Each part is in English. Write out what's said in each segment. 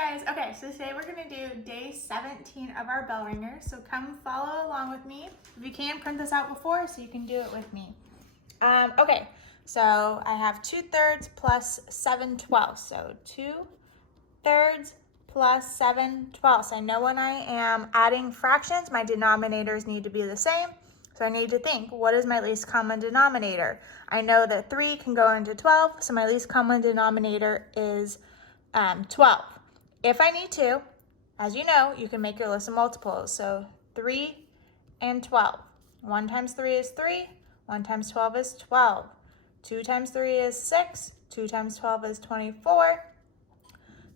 guys. Okay, so today we're gonna do day 17 of our bell ringer. So come follow along with me. If you can, print this out before so you can do it with me. Okay, so I have 2/3 plus 7/12. So 2/3 plus 7/12. I know when I am adding fractions, my denominators need to be the same. So I need to think, what is my least common denominator? I know that 3 can go into 12, so my least common denominator is 12. If I need to, as you know, you can make your list of multiples. So 3 and 12. 1 times 3 is 3. 1 times 12 is 12. 2 times 3 is 6. 2 times 12 is 24.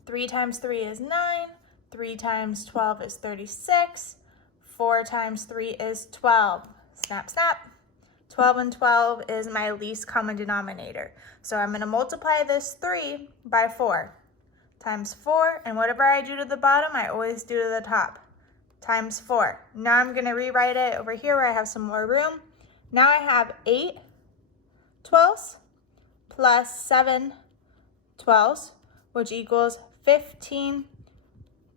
3 times 3 is 9. 3 times 12 is 36. 4 times 3 is 12. Snap, snap. 12 and 12 is my least common denominator. So I'm going to multiply this 3 by 4. Times 4, and whatever I do to the bottom, I always do to the top. Times 4. Now I'm going to rewrite it over here where I have some more room. Now I have 8 twelfths plus 7 twelfths, which equals 15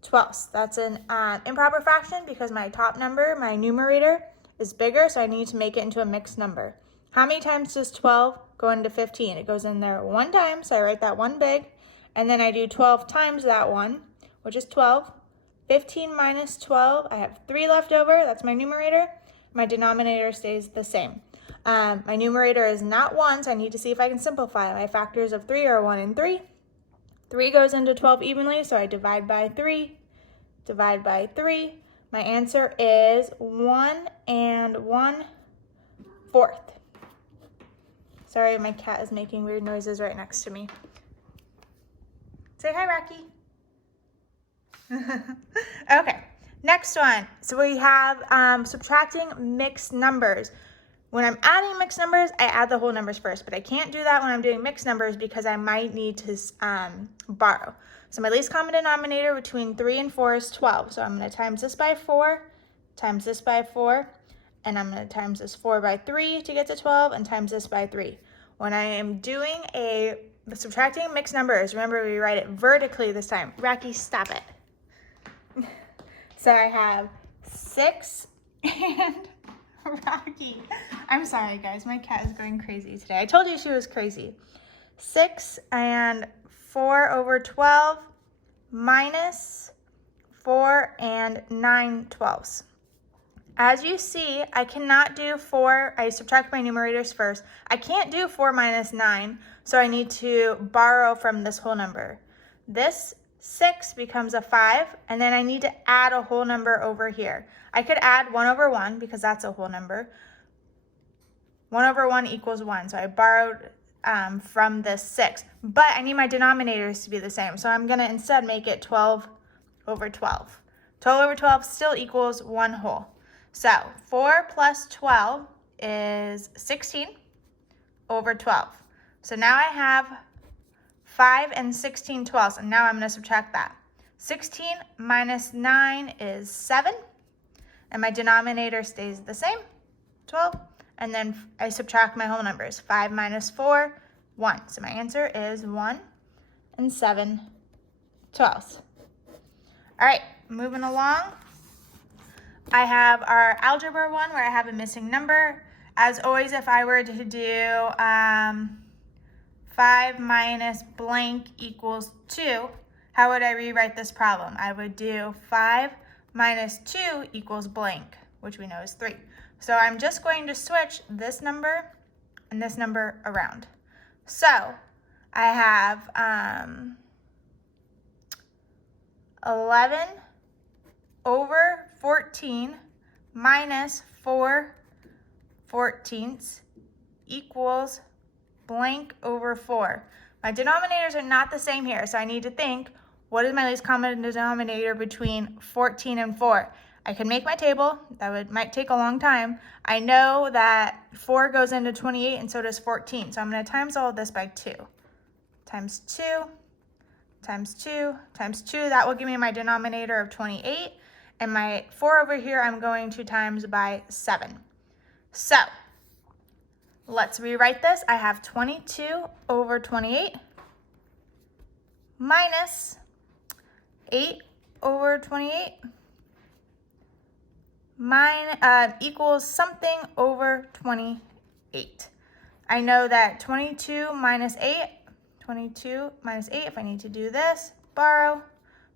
twelfths. That's an improper fraction because my top number, my numerator, is bigger, so I need to make it into a mixed number. How many times does 12 go into 15? It goes in there 1 time, so I write that 1 big, and then I do 12 times that 1, which is 12. 15 minus 12, I have 3 left over, that's my numerator. My denominator stays the same. My numerator is not 1, so I need to see if I can simplify. My factors of 3 are 1 and 3. 3 goes into 12 evenly, so I divide by 3, divide by 3. My answer is 1 and 1/4. Sorry, my cat is making weird noises right next to me. Say hi, Rocky. Okay, next one. So we have subtracting mixed numbers. When I'm adding mixed numbers, I add the whole numbers first, but I can't do that when I'm doing mixed numbers because I might need to borrow. So my least common denominator between 3 and 4 is 12. So I'm going to times this by 4, times this by 4, and I'm going to times this 4 by 3 to get to 12, and times this by 3. When I am doing subtracting mixed numbers, remember we write it vertically this time. Rocky, stop it. So I have 6 and Rocky. I'm sorry, guys. My cat is going crazy today. I told you she was crazy. 6 and 4 over 12 minus 4 and 9 twelfths. As you see, I cannot do 4. I subtract my numerators first. I can't do 4 minus 9, so I need to borrow from this whole number. This 6 becomes a 5, and then I need to add a whole number over here. I could add 1 over 1 because that's a whole number. 1 over 1 equals 1, so I borrowed from this 6. But I need my denominators to be the same, so I'm going to instead make it 12 over 12. 12 over 12 still equals 1 whole. So 4 plus 12 is 16 over 12. So now I have 5 and 16 twelfths, and now I'm going to subtract that. 16 minus 9 is 7, and my denominator stays the same, 12. And then I subtract my whole numbers. 5 minus 4, 1. So my answer is 1 and 7 twelfths. All right, moving along. I have our algebra one where I have a missing number. As always, if I were to do 5 minus blank equals 2, how would I rewrite this problem? I would do 5 minus 2 equals blank, which we know is 3. So I'm just going to switch this number and this number around. So I have 11 over 14 minus 4 14ths equals blank over 4. My denominators are not the same here, so I need to think, what is my least common denominator between 14 and 4? I can make my table. That might take a long time. I know that 4 goes into 28 and so does 14. So I'm going to times all of this by 2. Times 2, times 2, times 2. That will give me my denominator of 28. And my 4 over here, I'm going to times by 7. So let's rewrite this. I have 22 over 28 minus 8 over 28 equals something over 28. I know that 22 minus 8, if I need to do this, borrow,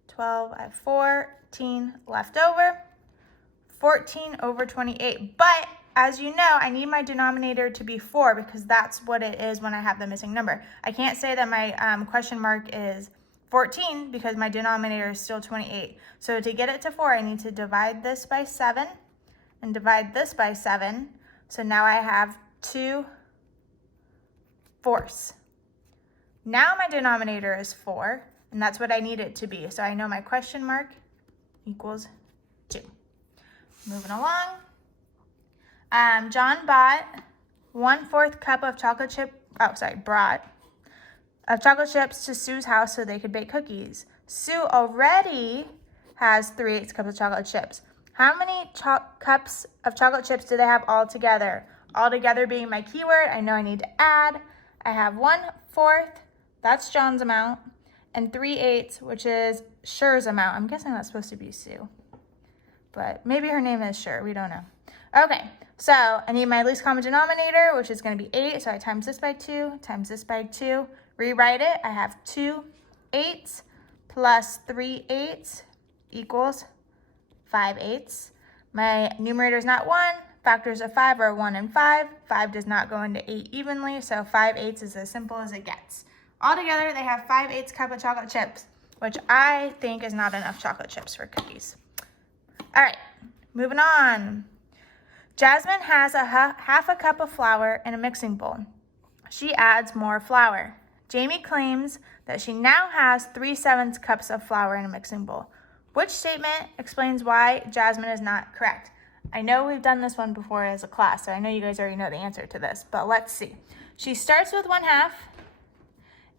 12, I have 14 left over, 14 over 28. But as you know, I need my denominator to be 4 because that's what it is when I have the missing number. I can't say that my question mark is 14 because my denominator is still 28. So to get it to 4, I need to divide this by 7 and divide this by 7. So now I have 2 fourths. Now my denominator is 4, and that's what I need it to be. So I know my question mark equals 2. Moving along. John bought 1/4 cup of chocolate chips to Sue's house so they could bake cookies. Sue already has 3/8 cups of chocolate chips. How many cups of chocolate chips do they have all together? All together being my keyword, I know I need to add. I have 1/4, that's John's amount, and 3/8, which is Sher's amount. I'm guessing that's supposed to be Sue, but maybe her name is Sher, we don't know. Okay, so I need my least common denominator, which is gonna be 8, so I times this by 2, times this by 2, rewrite it. I have 2/8 plus 3/8 equals 5/8. My numerator is not 1. Factors of 5 are 1 and 5. 5 does not go into 8 evenly, so 5/8 is as simple as it gets. Altogether, they have 5/8 cup of chocolate chips, which I think is not enough chocolate chips for cookies. All right, moving on. Jasmine has half a cup of flour in a mixing bowl. She adds more flour. Jamie claims that she now has 3/7 cups of flour in a mixing bowl. Which statement explains why Jasmine is not correct? I know we've done this one before as a class, so I know you guys already know the answer to this, but let's see. She starts with 1/2,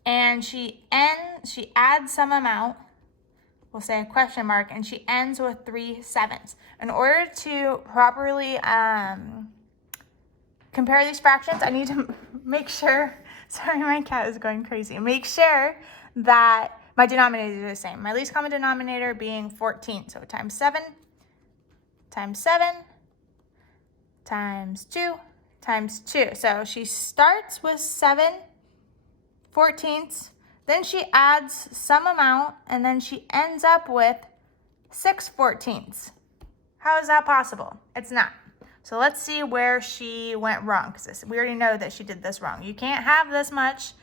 and she adds some amount, we'll say a question mark, and she ends with 3/7. In order to properly compare these fractions, I need to make sure, sorry, my cat is going crazy, make sure that my denominators are the same. My least common denominator being 14, so times 7, times 7, times 2, times 2. So she starts with 7/14, then she adds some amount, and then she ends up with 6/14. How is that possible? It's not. So let's see where she went wrong, because we already know that she did this wrong. You can't have this much,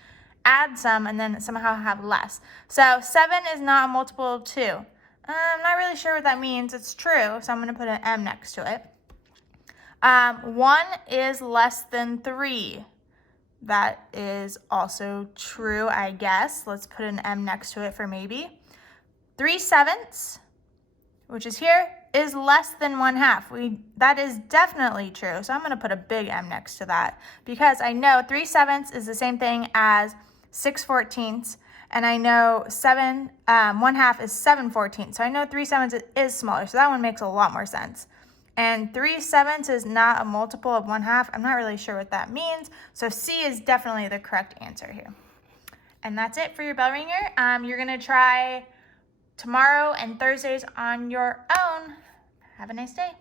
add some, and then somehow have less. So 7 is not a multiple of 2. I'm not really sure what that means. It's true, so I'm going to put an M next to it. 1 is less than 3. That is also true, I guess. Let's put an M next to it for maybe. 3/7, which is here, is less than 1/2. That is definitely true, so I'm going to put a big M next to that because I know 3/7 is the same thing as 6/14, and I know 1/2 is 7/14, so I know 3/7 is smaller, so that one makes a lot more sense. And 3/7 is not a multiple of 1/2. I'm not really sure what that means, so C is definitely the correct answer here. And that's it for your bell ringer. You're going to try tomorrow and Thursdays on your own. Have a nice day.